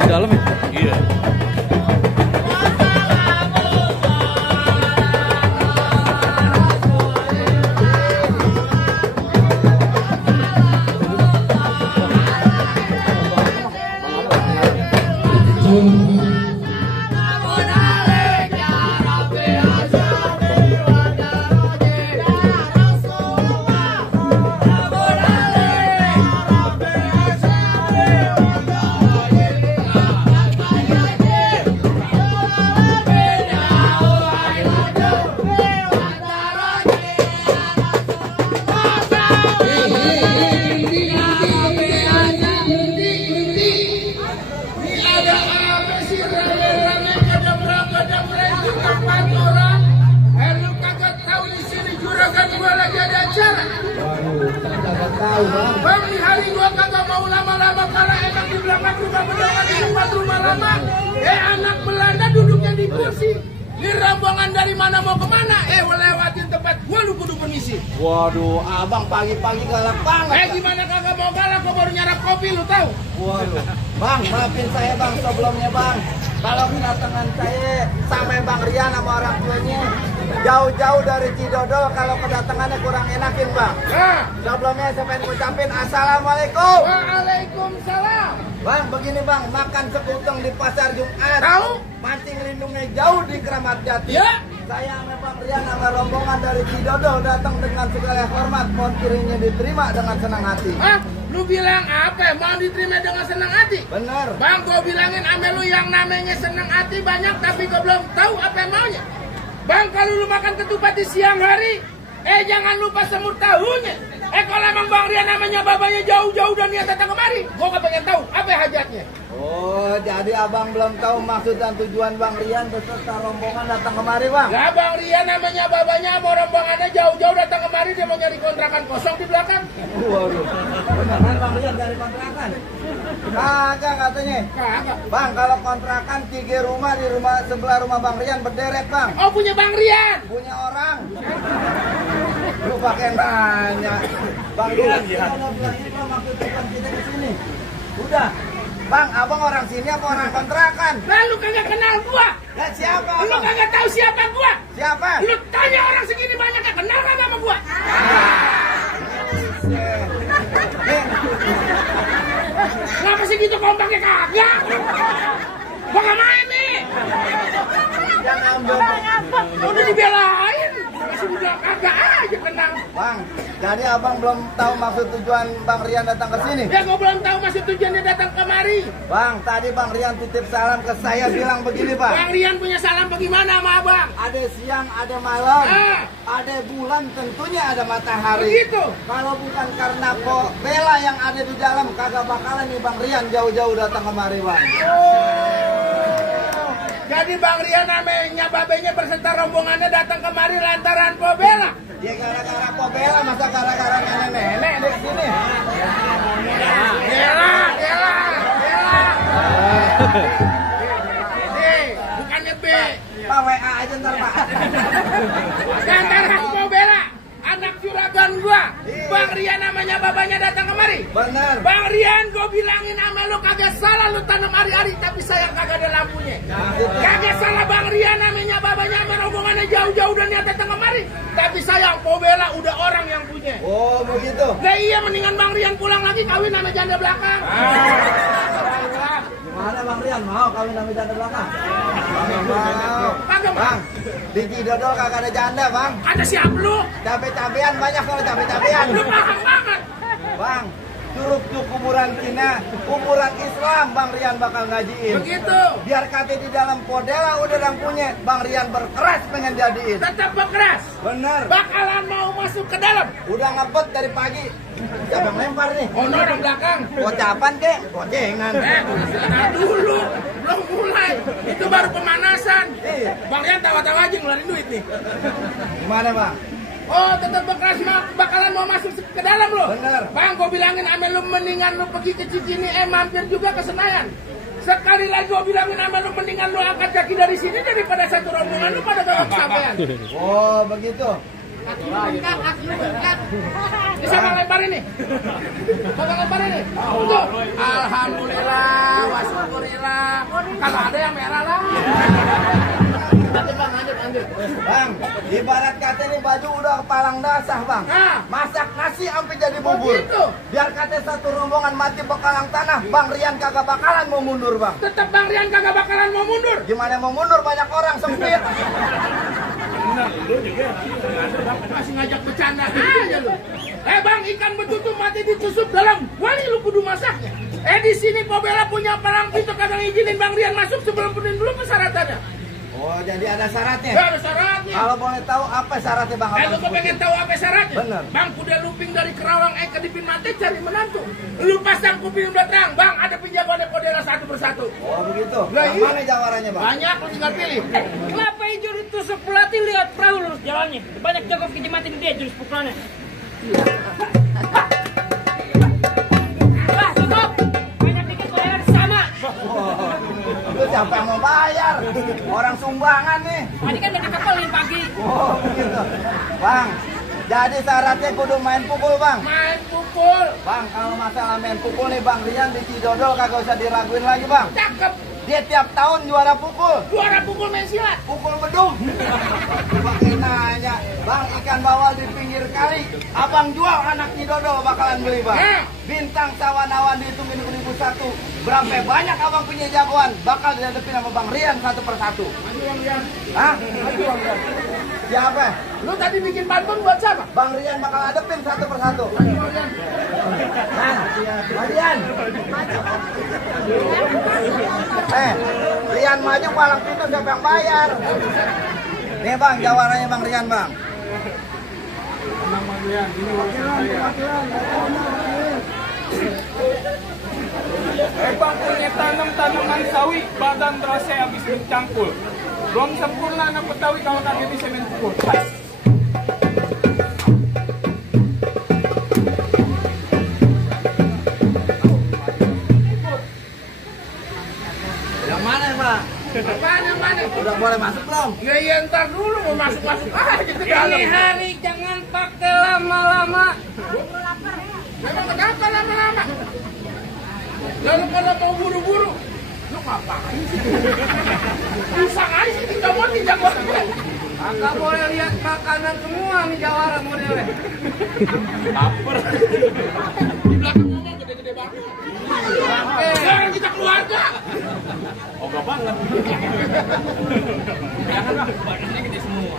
Di dalam ya? Iya. Bang, di hari gua kagak mau lama-lama karena enak di belakang rumah bedongan di depan rumah lama. Anak Belanda duduknya di kursi. Ini rombongan dari mana mau kemana? Lewatin tempat gua lu kudu permisi. Waduh, abang pagi-pagi galak banget. Gimana kagak mau galak? Gua baru nyarap kopi lu tahu. Waduh, bang, maafin saya bang sebelumnya bang. Kalau kedatangan saya sampai Bang Rian sama orang tuanya jauh-jauh dari Cidodol, kalau kedatangannya kurang enakin bang. Sebelumnya saya pengen ngucapin assalamualaikum. Waalaikumsalam. Bang, begini bang, makan sekuteng di pasar Jumat. Tahu? Mancing lindungnya jauh di Keramat Jati. Ya. Saya sama Bang Rian sama rombongan dari Cidodol datang dengan segala hormat, mohon kiranya diterima dengan senang hati. Lu bilang apa? Mau diterima dengan senang hati? Bener. Bang, gua bilangin ame lu yang namanya senang hati banyak, tapi gua belum tahu apa yang maunya. Bang, kalau lu makan ketupat di siang hari, jangan lupa semur tahunya. Kalau emang Bang Rian namanya babanya jauh-jauh dan niat datang kemari, gua gak pengen tahu apa hajatnya. Oh, jadi abang belum tahu maksud dan tujuan Bang Rian beserta rombongan datang kemari bang? Lah, Bang Rian namanya babanya mau rombongannya jauh-jauh datang kemari, dia mau nyari kontrakan kosong di belakang. Waduh, beneran Bang Rian dari kontrakan? Kagak katanya. Kagak. Bang, kalau kontrakan 3 rumah di rumah sebelah rumah Bang Rian berderet bang. Oh, punya Bang Rian? Punya orang. Lu pakai nanya. Bang Rian, kalau bilangin maksud tujuan kita ke sini. Udah. Bang, abang orang sini apa orang kontrakan? Lah, lu kagak kenal gua. Ya siapa Lu abang? kagak tahu siapa gua. Siapa? Lu tanya orang segini banyak gak kenal gak sama gua? Kenapa sih gitu kompaknya kagak? Gua gak main nih. Jangan ambil. Udah dibelain. Masih udah kagak aja kenal. Bang, jadi abang belum tahu maksud tujuan Bang Rian datang ke sini? Ya, gua belum tahu maksud tujuannya datang kemari. Bang, tadi Bang Rian titip salam ke saya bilang begini Bang. Bang Rian punya salam bagaimana sama abang? Ada siang, ada malam, Ah. ada bulan, tentunya ada matahari. Begitu. Kalau bukan karena kok Bella yang ada di dalam, kagak bakalan nih Bang Rian jauh-jauh datang kemari Bang. Jadi Bang Rian namanya babenya berserta rombongannya datang kemari lantaran Pobela. Ya gara-gara kok Bella, masa gara-gara nenek-nenek di sini? Bela. Bukannya B. Pak WA aja ntar Pak. Lantaran Pobela, anak juragan gua. Bang Rian namanya babanya datang kemari. Bener. Bang Rian, gua bilangin sama lu kagak salah lu tanam hari-hari, tapi sayang kagak ada lampunya. Kagak salah Bang Rian namanya babanya sama rombongannya jauh-jauh dan niat datang kemari, tapi sayang Pobela udah orang yang punya. Oh begitu. Nah iya, mendingan Bang Rian pulang lagi kawin sama janda belakang. Gimana Bang Rian mau kawin sama janda belakang? Mau. Kagak Bang, di Cidodol kagak ada janda Bang. ada siapa lu? Cabe-cabean banyak kalau cabe-cabean. Lu paham banget. Bang, curug tuh kuburan Cina, kuburan Islam Bang Rian bakal ngajiin. Begitu. Biar kate di dalam Podela udah yang punya, Bang Rian berkeras pengen jadiin. Tetap berkeras. Bener. Bakalan mau masuk ke dalam. Udah ngebet dari pagi. Siapa yang lempar nih? Oh, orang belakang. Gocapan kek? Gocengan. Nah dulu, belum mulai. Itu baru pemanasan. Iya. Bang Rian tawa-tawa aja ngeluarin duit nih. Gimana Bang? Oh, tetap berkeras bakalan mau masuk ke dalam lo. Bener. Bang, gue bilangin ame lu mendingan lu pergi ke Cikini, mampir juga ke Senayan. Sekali lagi gue bilangin ame lu mendingan lu angkat kaki dari sini daripada satu rombongan lu pada gak kesampaian. Oh, begitu. Ini sama lemparin nih. Sama lemparin nih. Tuh. Alhamdulillah. kalau ada yang merah lah. Lanjut bang, lanjut. Bang, ibarat kata ini baju udah kepalang dasar bang. Nah. Masak nasi sampai jadi bubur. Begitu. Biar kata satu rombongan mati bekalang tanah, Bang Rian kagak bakalan mau mundur bang. Tetap Bang Rian kagak bakalan mau mundur. Gimana mau mundur, banyak orang sempit. Masih ngajak bercanda aja lu. Bang, ikan betutu mati ditusuk dalam wali lu kudu masaknya. Di sini Pobela punya perang pintu kagak ngizinin Bang Rian masuk sebelum penuhin dulu persyaratannya. Oh, jadi ada syaratnya? Ya, ada syaratnya. Kalau boleh tahu apa syaratnya bang? Lu kepengen tahu apa syaratnya? Bener. Bang, kuda luping dari Kerawang ke Dipin Mati cari menantu. Lu pasang kuping udah terang, Bang, ada penjagoannya Pobela satu persatu. Oh, begitu. Lah, Yang iya. mana jawarannya bang? Banyak, lu tinggal pilih. Kelapa hijau ditusuk pelatih lihat perahu lurus jalannya. Banyak jago kejematin dia jurus pukulannya. Wah, stop. Banyak dikit bayar sama. Itu siapa yang mau bayar? Orang sumbangan nih. Tadi kan udah dikepelin pagi. Oh, begitu. Bang, jadi syaratnya kudu main pukul bang. Main pukul. Bang, kalau masalah main pukul nih Bang Rian di Cidodol kagak usah diraguin lagi bang. Cakep. Dia tiap tahun juara pukul. Juara pukul main silat. Pukul bedung. Pakai nanya, Bang ikan bawal di pinggir kali. Abang jual anak Cidodol bakalan beli bang. Bintang sawan-awan dihitung 1.001. Berapa banyak abang punya jagoan bakal dihadapin sama Bang Rian satu persatu. Maju Bang Rian. Hah? Maju Bang Rian. Siapa? Lu tadi bikin pantun buat siapa? Bang Rian bakal hadapin satu persatu. Maju Bang Rian. Bang Rian. Rian maju palang pintu siapa yang bayar? Nih bang, jawarannya Bang Rian bang. Bang punya tanam-tanaman sawi, badan terasa habis mencangkul. Belum sempurna anak Betawi kalau kagak bisa main pukul. Yang mana bang? Apaan yang mana? Udah boleh masuk belum? Ya ntar dulu mau masuk-masuk aja ke dalam. Ini hari jangan pakai lama-lama. Memang kenapa lama-lama? Lalu kalau mau buru-buru, lu ngapain sih? Pisang aja sih, kita mau jagoan gue. Agak boleh lihat makanan semua nih jawara modelnya. Laper. Di belakang ngomong gede-gede banget. Sekarang kita keluarga. Ogah banget. Jangan lah, badannya gede semua.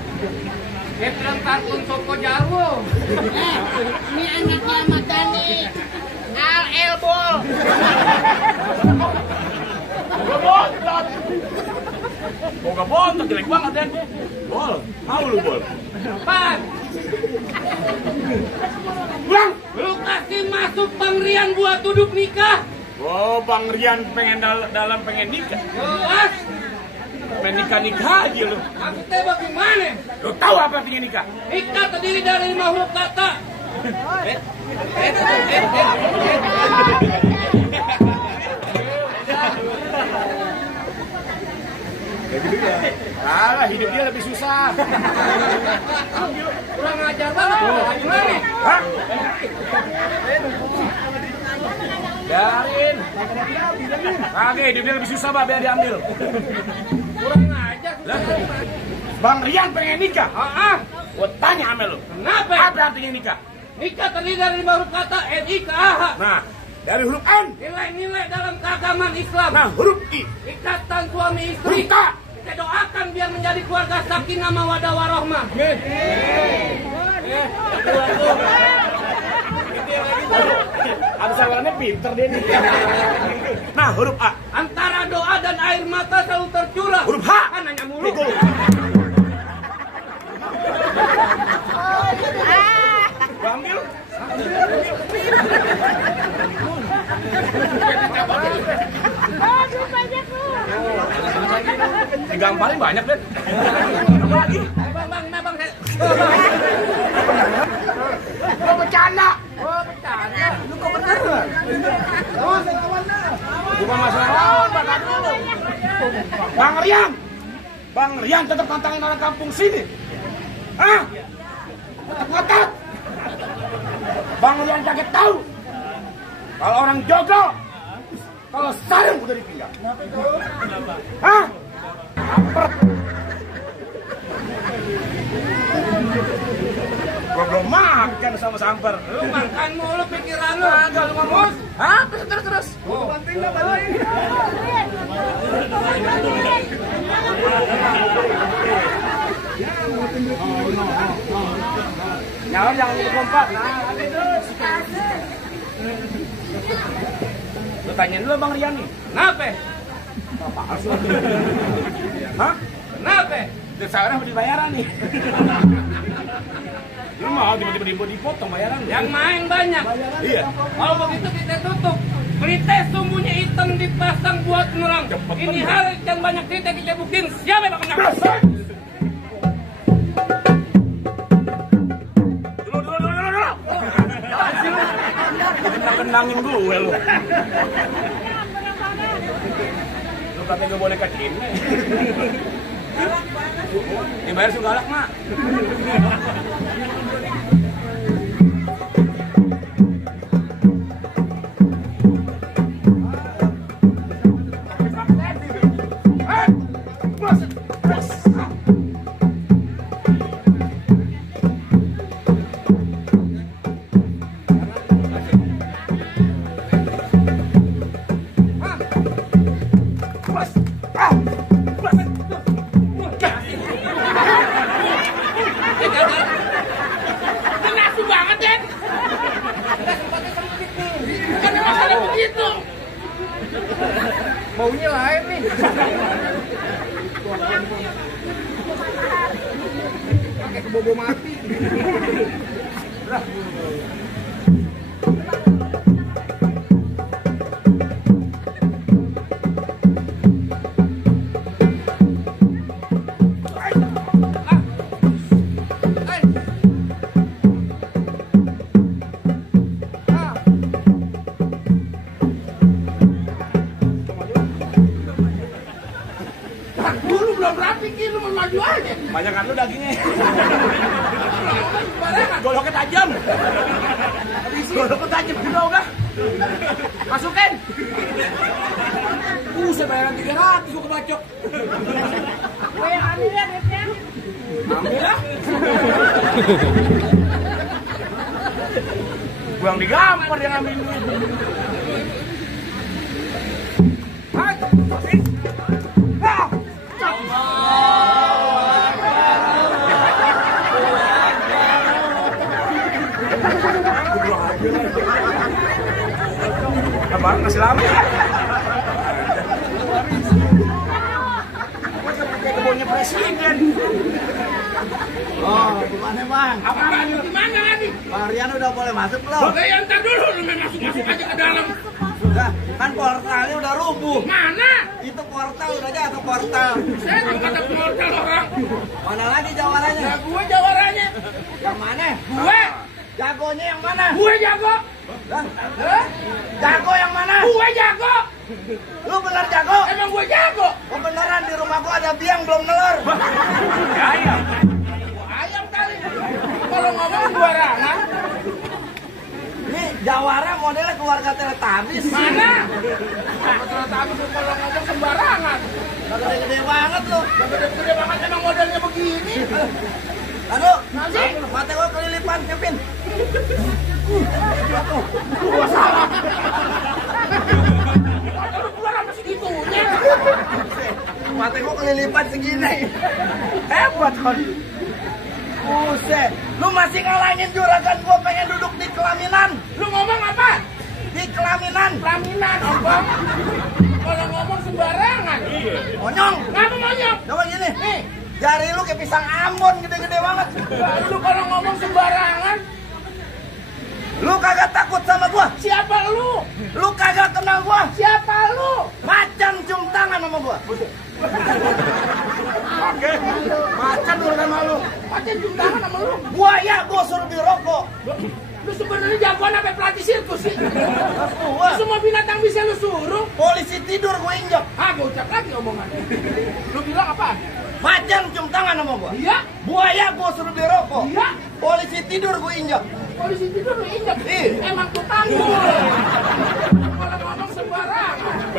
Ketren Tarkun Soko Jarwo. Ini anaknya Ahmad Dhani. Al Elbol. Ogah bontot. Ogah bontot jelek banget dan. Bol, mau lu bol. Pan, Bang, lu kasih masuk Bang Rian buat duduk nikah. Oh, Bang Rian pengen dalam pengen nikah. Jelas, Pengen nikah aja lu. maksudnya bagaimana? Lu tahu apa artinya nikah? Nikah terdiri dari 5 huruf kata. Alah, hidup dia lebih susah. Kurang ajar banget. Gimana? Hah? Biarin. Oke, hidup dia lebih susah, Pak, biar diambil. Kurang ajar. Lah, Bang Rian pengen nikah. Gua tanya sama lu. Kenapa? Apa artinya nikah? Nikah terdiri dari 5 huruf kata NIKAH. Nah, dari huruf N. Nilai-nilai dalam keagamaan Islam. Nah, huruf I. Ikatan suami istri. Huruf K. Kita doakan biar menjadi keluarga sakinah mawaddah warahmah. Abis awalnya pinter dia nih. Nah, huruf A. Antara doa dan air mata selalu tercurah. Huruf H. Kan nanya mulu. Bego. Gua ambil. Digamparin banyak, Den. Apa lagi? Bang. gua bercanda. Lu kok bener nggak? Awas lawannya. Bukan masalah lawan, Bang. Bang Rian. Bang Rian tetap tantangin orang kampung sini. Hah? Tetap ngotot. Bang Rian kaget tahu. Kalau orang jogo kalau sarung udah di pinggang. Hah? Ampert. Gua belum makan sama samper. Lu makan mulu pikiran lu. Agak lu ngomong. Hah? Terus. Oh, penting dah balik. Nyawar jangan lompat. Nah, terus. Lu tanyain dulu Bang Rian nih. Kenapa? Apaan sih? Hah? Kenapa? Itu sekarang udah bayaran nih. Lu mau tiba-tiba dipotong bayaran? Yang main banyak. Iya. Kalau begitu kita tutup. Berita sumbunya hitam dipasang buat nerang. Ini hari kan banyak cerita kita buktiin. Siapa yang bakal nyampe? Kenangin gue lu. Lu kata gue boneka Cina. Dibayar suka galak, Mak. Nafsu banget, Den. Bukan masalah begitu. Maunya lain nih. Pakai kebobo mati. Dulu belum rapi, lu mau maju aja. Banyakan lu dagingnya. Sembarangan. Goloknya tajam. Goloknya tajam udah. Masukin. Buset bayaran 300 gua kebacok. Gue yang ambil ya duitnya. Ambil lah. Gua yang digampar yang ngambil duit. Abang masih lama. Kebunnya presiden. Oh, gimana bang? Apaan itu gimana lagi? Bang Rian udah boleh masuk belum? Oke, yang ntar dulu lu main masuk aja ke dalam. Udah, kan portalnya udah rubuh. Mana? Itu portal udah jatuh portal. Saya juga kata portal orang. Mana lagi jawarannya? Ya gue jawarannya. Yang mana? Gue. Jagonya yang mana? Gue jago. Lah, jago yang mana? Gue jago. Lu bener jago? Emang gue jago. Oh beneran di rumah gua ada biang belum nelur. Ayam. Ayam kali. Kalau ngomong sembarangan. Ini Jawara modelnya keluarga Teletubbies. Mana? Tapi kalau ngomong sembarangan. Gede-gede banget lu. Gede-gede banget emang modelnya begini. Aduh, Nasi? mata gua kelilipan, Kevin. Gua salah. Lu keluar apa segitunya? Mata gua kelilipan segini. Hebat kan. Buset, lu masih ngalangin juragan gua pengen duduk di kelaminan. Lu ngomong apa? Di kelaminan. Pelaminan, Obang. Kalau ngomong sembarangan. Monyong. Ngapa monyong? Coba gini. Nih, Jari lu kayak pisang Ambon gede-gede banget. lu kalau ngomong sembarangan, Lu kagak takut sama gua? siapa lu? Lu kagak kenal gua? Siapa lu? Macan cium tangan sama gua. Oke. Macan urusan malu. Pakai cium tangan sama lu. Buaya gua suruh beli rokok. Lu sebenarnya jagoan apa pelatih sirkus sih? Gua Semua binatang bisa lu suruh. polisi tidur gua injek. Ah, gue ucap lagi omongannya. Lu bilang apa? Macan cium tangan sama gua. Iya, Buaya gua suruh beli rokok. iya. Polisi tidur gua injek. Polisi tidur lu injek. Iya. Emang tukang lu. Kalau ngomong sembarangan.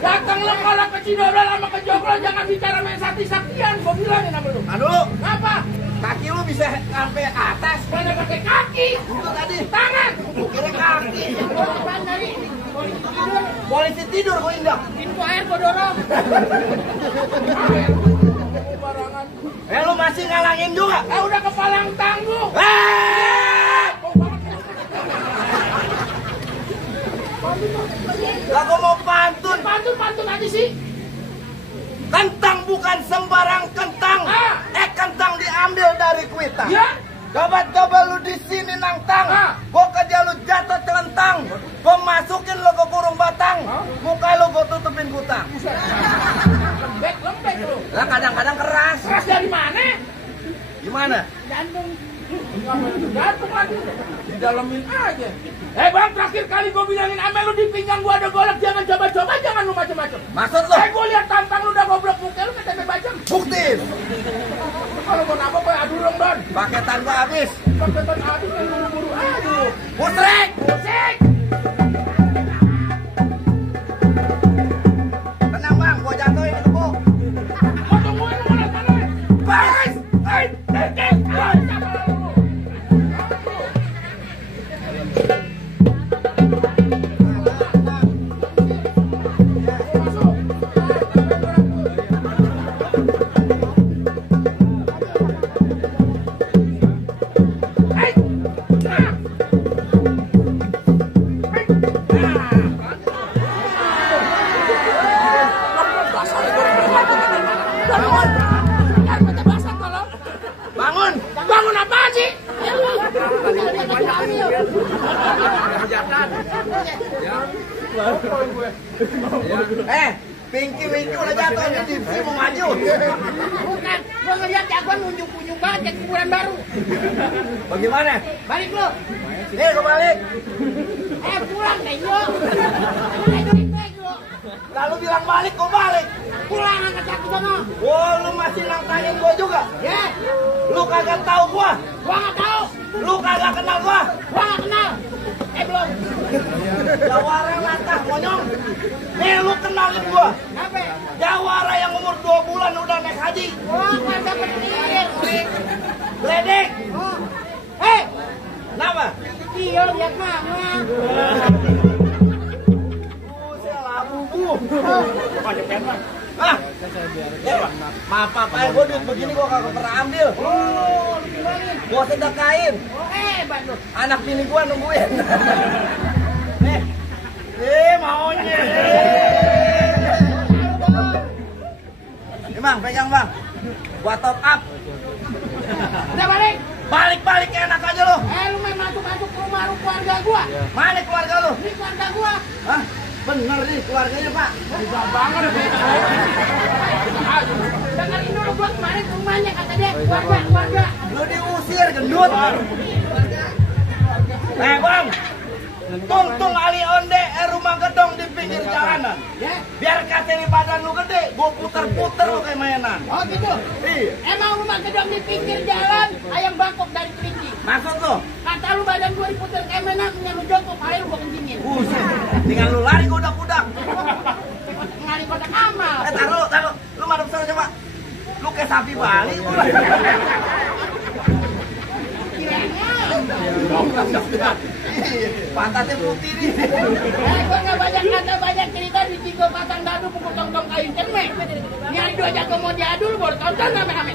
Datang lo kalau ke Cidodol sama ke Joglo jangan bicara main sakti-saktian. Gua bilangin sama lu. Aduh, Ngapa? kaki lu bisa sampai atas. Mana pakai kaki? Itu tadi. Tangan. Kira kaki. Gua depan dari. Polisi tidur gua indah. Pintu air gua dorong. Barangan. Lu masih ngalangin juga. Udah kepalang tangguh. Lah gua mau pantun. Pantun aja sih. Kentang bukan sembarang kentang. Kentang diambil dari kuitang. Ya. Coba lu di sini nangtang. Gua kerja lu jatuh celentang. Gua masukin lu ke kurung batang. Muka lu gua tutupin kutang. Lembek lu. Lah kadang-kadang keras. Keras dari mana? Gimana? Jantung lagi. Didalemin aja. Bang, terakhir kali gue bilangin ame lu di pinggang gua ada golok, jangan coba-coba, jangan lu macem-macem. Maksud lu? Gue lihat tampang lu udah goblok muka lu ketemu bacem. Buktiin. Kalau mau nabok gue adu dong, Don. Paketan gua habis. Paketan adu kan buru-buru adu. Musrek. Musik. Tenang bang, gua jatuhin di kebuk. Mau tungguin lu mulai sana. Bas. Bangun. Bangun apaan sih? Pinky Winky udah jatuh nih di sini mau maju. Bukan, gua ngeliat jagoan unjuk-unjuk banget kayak kuburan baru. Bagaimana? Balik lu. Nih gua balik. Pulang deh yo. Lalu bilang balik, gua balik. Pulang angkat kaki sana. Wah, lu masih nantangin gua juga. Ya, Lu kagak tahu gua. gua nggak tahu. Lu kagak kenal gua. Gua nggak kenal. Belum. Jawara latah monyong. Nih lu kenalin gua. Apa? Jawara yang umur 2 bulan udah naik haji. Wah, keluarga petir. Ledek. Kenapa? Iya, lihat mama. Buset lah bubu. Ah. Maaf apa ya, gua duit begini gua kagak pernah ambil. Gua sedekahin. Hebat lu. Anak bini gua nungguin. Maunya. Bang, pegang bang. Gua top up. Udah balik. Balik enak aja lo. Lu main masuk-masuk ke rumah keluarga gua. Mana keluarga lo? Ini keluarga gua. Hah? Bener nih keluarganya pak. Bisa banget. Dengerin dulu gua kemarin ke rumahnya kata dia keluarga. Lu diusir gendut. Bang. Tung ali onde rumah gedong di pinggir jalanan. Ya. Biar katanya badan lu gede, gua puter-puter lu kayak mainan. Oh gitu? Iya. Emang rumah gedong di pinggir jalan, ayam bangkok dari kelinci. Maksud lu? Kata lu badan gua diputer kayak mainan, punya lu jongkok, air gua kencingin. Buset. Tinggal lu lari gua udak-udak. Ngali kotak amal. Taruh. Lu madep sana coba. Lu kayak sapi Bali gua. Pantatnya putih nih. Gua nggak banyak cerita di Cigo Patang Dadu pukul tong-tong kayu cemek. Nyari dua jago mau diadu lu baru tonton rame-rame.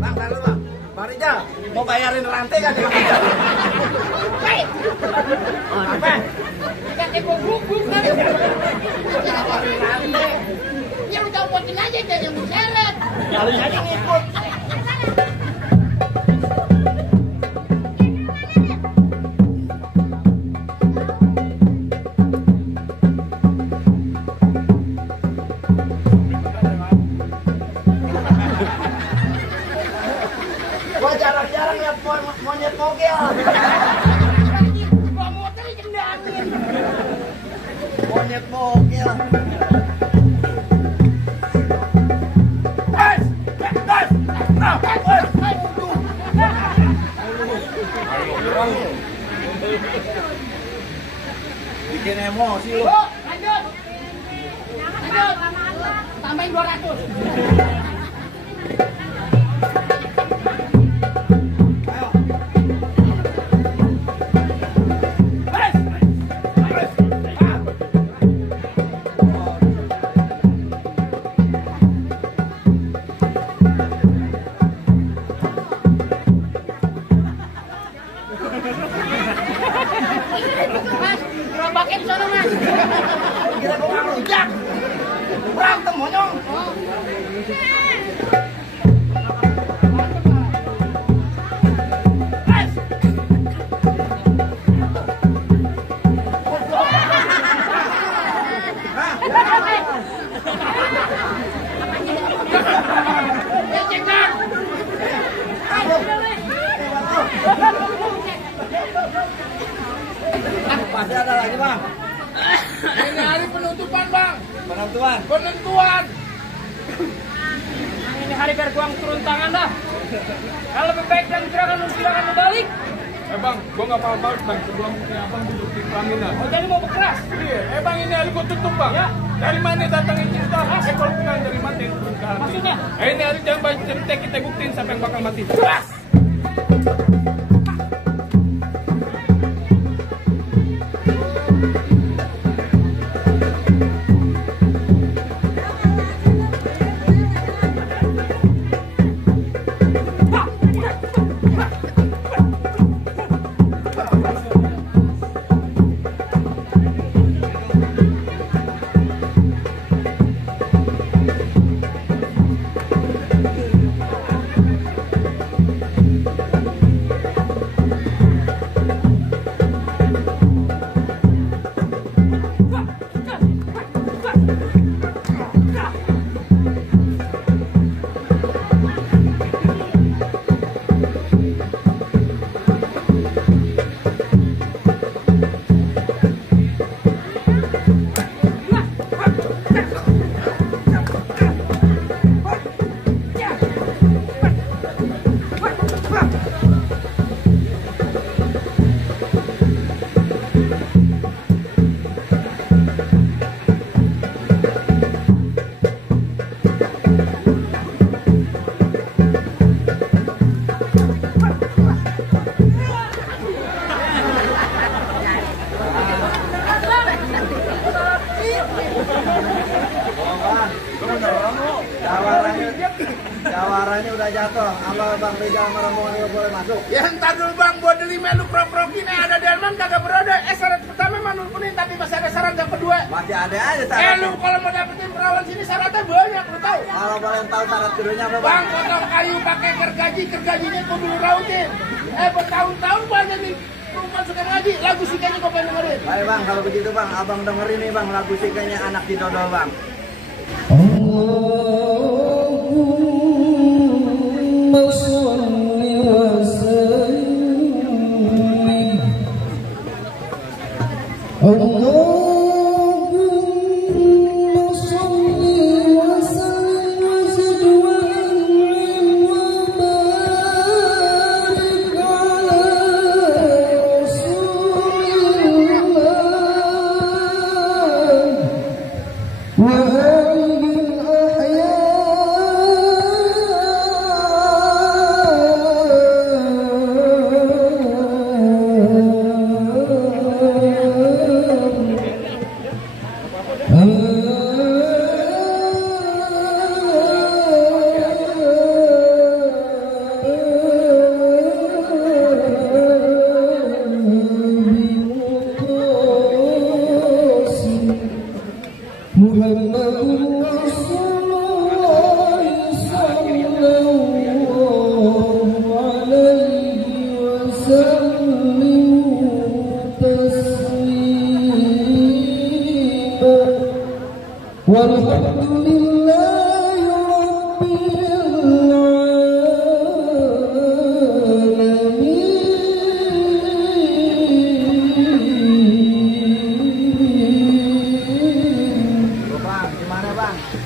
Bang, taruh bang. Bang Rijal, mau bayarin rantai kan ya? Baik. Apa? Kita teko guguk kan. Ya lu copotin aja jadi yang diseret. Kali aja ngikut. Gua jarang-jarang lihat monyet mogel. Gua motor dicendangin. Monyet mogel. bikin emosi lu. Bu, lanjut. Lanjut. Tambahin 200. Mas, gerobaknya di sana, Mas. Kira gua nggak rujak. Berantem monyong. Pasti ada lagi bang. Ini hari penutupan bang. Penentuan. Penentuan. Ini hari biar gua turun tangan dah. Kalau lebih baik dan silakan lu balik. Bang, gua nggak mau balik bang sebelum abang duduk di pelaminan. Oh jadi mau berkeras? Iya, bang ini hari gua tutup bang. Ya. Dari mana datangin cerita? Kalau bukan dari mati turun ke hati. Maksudnya? Ini hari jangan banyak cerita kita buktiin siapa yang bakal mati. Keras. Jawarannya udah jatuh. Apa Bang Rizal sama rombongan lu boleh masuk? Ya entar dulu bang, buat deli melu krop-krokin ada delman kagak berada. Syarat pertama manulpunin tapi masih ada syarat yang kedua. Masih ada aja syaratnya. Lu kalau mau dapetin perawan sini syaratnya banyak, lu tahu? Kalau boleh tahu syarat keduanya apa Bang? Bang, potong kayu pakai gergajinya kudu rautin. Bertahun-tahun banyak nih perempuan suka ngaji, lagu sikanya kau pengen dengerin. Baik Bang, kalau begitu Bang, abang dengerin nih Bang lagu sikanya Anak Didodol Bang.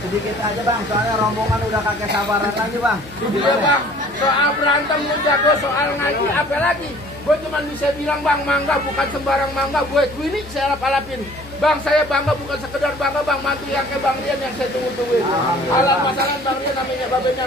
Sedikit aja Bang, soalnya rombongan udah kakek sabaran lagi Bang. Iya Bang, soal berantem lu jago, soal ngaji apa lagi? Gue cuma bisa bilang bang, mangga bukan sembarang mangga. Buat gue ini saya alap-alapin. Bang, saya bangga bukan sekedar bangga bang, mantu yang kayak Bang Rian yang saya tunggu-tungguin. Alam masalah Bang Rian namanya babenya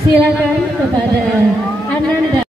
Silakan kepada Ananda.